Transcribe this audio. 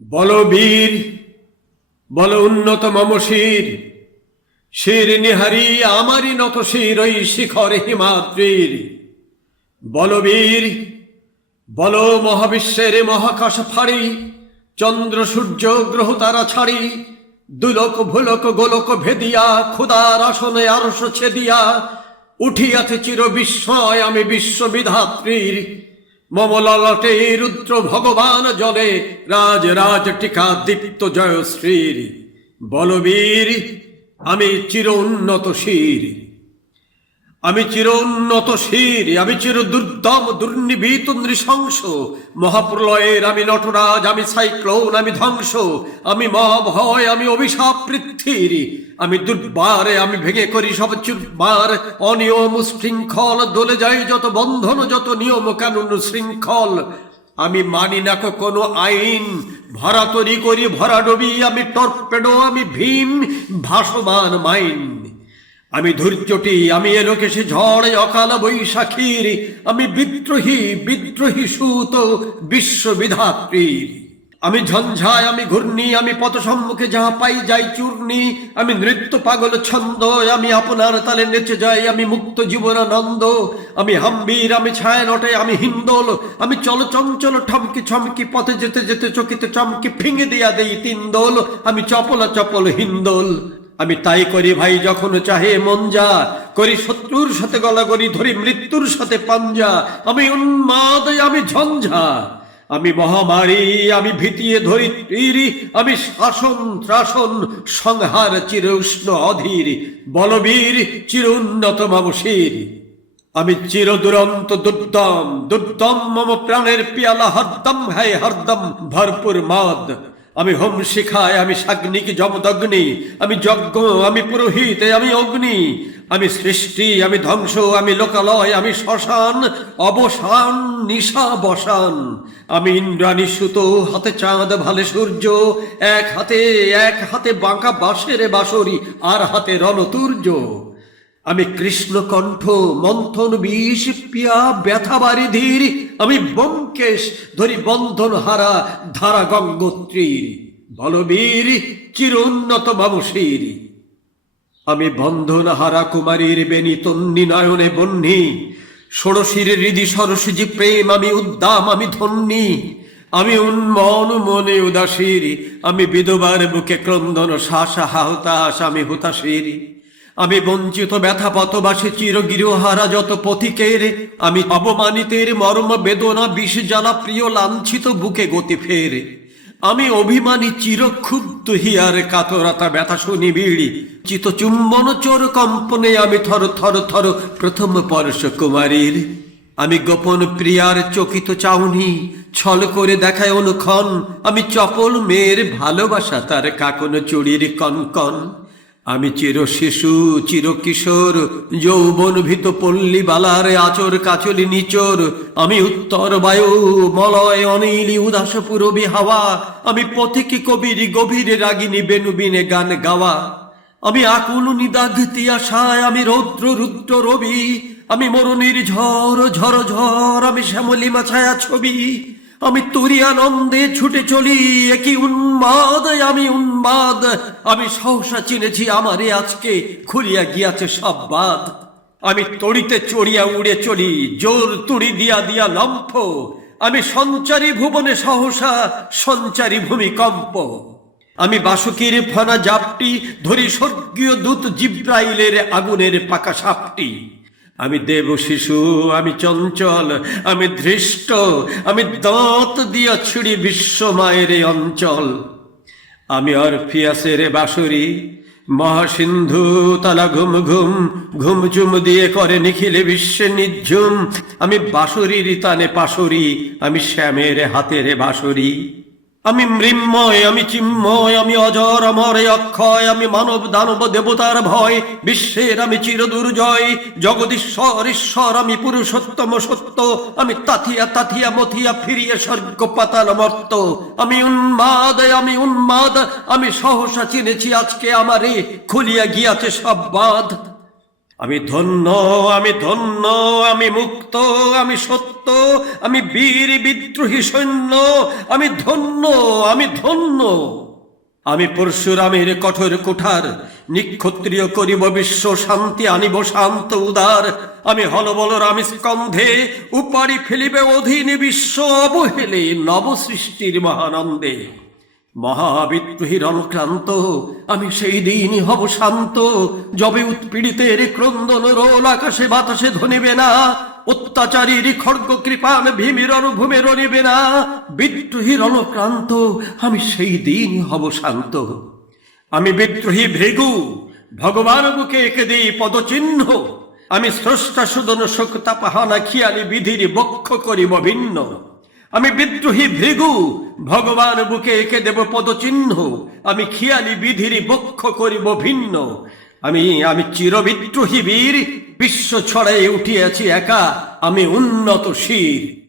বলো বীর, বলো উন্নত মম শির, শির নিহারি আমারই নত শির ওই শিখর হিমাদ্রির। বলো বীর, বলো মহাবিশ্বের মহাকাশ ফাড়ি, চন্দ্র সূর্য গ্রহ তারা ছাড়ি, দুলোক ভুলোক গোলক ভেদিয়া খুদার আসনে আরশ ছেদিয়া উঠিয়াছে চির বিস্ময় আমি বিশ্ববিধাত্রীর। মম ললাটে রুদ্র ভগবান জলে রাজ রাজ টিকা দীপ্ত জয়শ্রীর। বলবীর, আমি চির উন্নত শির, আমি চির উন্নত শির, আমি চির দুর্দম দুর্নিভীত নৃশংস। মহাপ্রলয়ের আমি নটরাজ, আমি সাইক্লোন, আমি ধ্বংস, আমি মহাভয়, আমি অভিশাপ পৃথ্বীর। আমি দুর্বারে, আমি ভেঙে করি সব চুরমার। অনিয়ম শৃঙ্খল দলে যাই যত বন্ধন, যত নিয়ম কানুন শৃঙ্খল। আমি মানি না কোনো আইন, ভরা তরি করি ভরা ডবি। আমি টর্পেডো, আমি ভীম, ভাসমান মাইন। আমি ধৈর্যটি, আমি এলোকেশে ঝড়ে অকাল বৈশাখীর। আমি বিদ্রোহী, বিদ্রোহী সুত বিশ্ববিধাত্রীর। আমি ঝঞ্ঝায়, আমি ঘূর্ণি, আমি পথ সম্মুখে যাহা পাই যাই চূর্ণি। আমি নৃত্য পাগল ছন্দ, আমি আপনার তালে নেচে যাই, আমি মুক্ত জীবনানন্দ। আমি হাম্বীর, আমি ছায়া নটে, আমি হিন্দোল। আমি চল চঞ্চল ঠমকি ছমকি, পথে যেতে যেতে চকিতে চমকি ফিঙে দিয়া দেই তিনদোল। আমি চপলা চপল হিন্দোল। আমি তাই করি ভাই যখন চাহে মন যা, করি শত্রুর সাথে গলাগলি, ধরি মৃত্যুর সাথে পাঞ্জা। আমি উন্মাদ, আমি ঝঞ্ঝা, আমি মহামারী, আমি ভীতিয়ে ধরিত্রীর। আমি শাসন ত্রাসন সংহার চির উষ্ণ অধীর। বলবীর, চির উন্নত মম শির। আমি চির দুরন্ত দুর্দম, দুর্দম মম প্রাণের পিয়ালা হরদম হ্যায় হরদম ভরপুর মদ। আমি হোম শিখায়, আমি সাগ্নিক যমদগ্নি। আমি যজ্ঞ, আমি পুরোহিত, আমি অগ্নি। আমি সৃষ্টি, আমি ধ্বংস, আমি লোকালয়, আমি শ্মশান অবসান নিশা বসান। আমি ইন্দ্রাণী সুত, হাতে চাঁদ ভালে সূর্য। এক হাতে বাঁকা বাঁশের বাঁশরি, আর হাতে রণতুর্য। আমি কৃষ্ণ কণ্ঠ, মন্থন বিষ পিয়া ব্যথা বাড়ি ধীর। আমি ব্যোমকেশ, ধরি বন্ধন হারা ধারা গঙ্গোত্রীর। বলবীর, চির উন্নত মম শির। আমি বন্ধন হারা কুমারীর বেনি তন্নি নয়নে বহ্নি। ষোড়শীর হৃদি সরসিজি প্রেম, আমি উদ্দাম, আমি ধন্যী। আমি উন্মন মনে উদাসীর। আমি বিধবার বুকে ক্রন্দন শ্বাস হাহতাস, আমি হুতাশীর। আমি বঞ্চিত ব্যথা পথবাসে চির গৃহহারা যত পথিকের। আমি অবমানিতের মর্ম বেদনা বিষ জ্বালা প্রিয় লাঞ্ছিত বুকে গতি ফের। আমি অভিমানী চির ক্ষুব্ধ হিয়ার কাতরতা ব্যথা শুনি বিড়ি। চিত চুম্বন চোর কম্পনে আমি থর থর থর প্রথম পরশ কুমারীর। আমি গোপন প্রিয়ার চকিত চাউনি, ছল করে দেখায় অনুক্ষণ। আমি চপল মেয়ের ভালোবাসা তার কাকন চুড়ির কনকন। আমি চির শিশু, চির কিশোর, যৌবন ভীত পল্লী বালার আচর কাচলি নিচর। আমি উত্তর বায়ু, মলয় অনীলি উদাস পুরবী হাওয়া। আমি পথিকি কবির গভীর রাগিনী বেনুবিনে গান গাওয়া। আমি আকুল নিদাঘ তিয়াশায়, আমি রৌদ্র রুদ্র রবি। আমি মরণের ঝড় ঝড় ঝড়, আমি শ্যামলিমা ছায়া ছবি। আমি তুরি আনন্দে ছুটে চলি, একই উন্মাদ, আমি উন্মাদ। আমি সহসা চিনেছি আমারে আজকে, খুলিয়া গিয়াছে সব বাদ। আমি তড়িতে চড়িয়া উড়ে চলি, জোর তুড়ি দিয়া দিয়া লম্ফ। আমি সঞ্চারী ভুবনে সহসা, সঞ্চারী ভূমিকম্প। আমি বাসুকির ফনা জাপটি, ধরি স্বর্গীয় দূত জিব্রাইলের আগুনের পাকা সাপটি। আমি দেব শিশু, আমি চঞ্চল, আমি ধৃষ্ট। আমি দাঁত দিয়া ছিড়ি বিশ্ব মায়ের অঞ্চল। আমি অরফিয়াসের বাঁশরি, মহাসিন্ধু তালা ঘুম ঘুম, ঘুম চুম দিয়ে করে নিখিলে বিশ্বে নিঝুম। আমি বাঁশরির তানে পাশরি, আমি শ্যামের হাতের বাঁশরি। আমি মৃন্ময়, আমি চিন্ময়, আমি অজর অমর অক্ষয়। আমি মানব দানব দেবতার ভয়, বিশ্বের আমি চির দুর্জয়। জগদীশ্বর ঈশ্বর, আমি পুরুষোত্তম সত্য। আমি তাথিয়া তাথিয়া মথিয়া ফিরিয়ে স্বর্গ পাতাল মর্ত। আমি উন্মাদ, আমি উন্মাদ। আমি সহসা চিনেছি আজকে আমারে, খুলিয়া গিয়াছে সব বাঁধ। আমি ধন্য, আমি ধন্য, আমি মুক্ত, আমি সত্য, আমি বীর বিদ্রোহী সৈন্য, আমি ধন্য, আমি ধন্য। আমি পরশুরামের কঠোর কুঠার নিক্ষত্রিয় করিব বিশ্ব শান্তি, আনিব শান্ত উদার। আমি হলবলর আমি স্কন্ধে উপাড়ি ফেলিবে অধীন বিশ্ব অবহেলে নবসৃষ্টির মহানন্দে। মহাবিদ্রোহীর অনুক্রান্ত আমি সেই দিনই হব শান্ত, যবে উৎপীড়িতের ক্রন্দন রোল আকাশে বাতাসে ধ্বনিবে না, অত্যাচারীর খড়গ কৃপান ভীমির অনুভূমে রনিবে না। বিদ্রোহীর অনুক্রান্ত আমি সেই দিনই হব শান্ত। আমি বিদ্রোহী ভৃগু, ভগবান বুকে এঁকে দিই পদচিহ্ন। আমি স্রষ্টা সুদন শোকতা পাহানা খিয়ালি বিধির বক্ষ করিব ভিন্ন। আমি বিদ্রোহী ভৃগু, ভগবান বুকে এঁকে দেব পদচিহ্ন। আমি খিয়ালি বিধির বক্ষ করিব ভিন্ন। আমি চিরবিদ্রোহী বীর, বিশ্ব ছড়াই উঠিয়াছি একা, আমি উন্নত শির।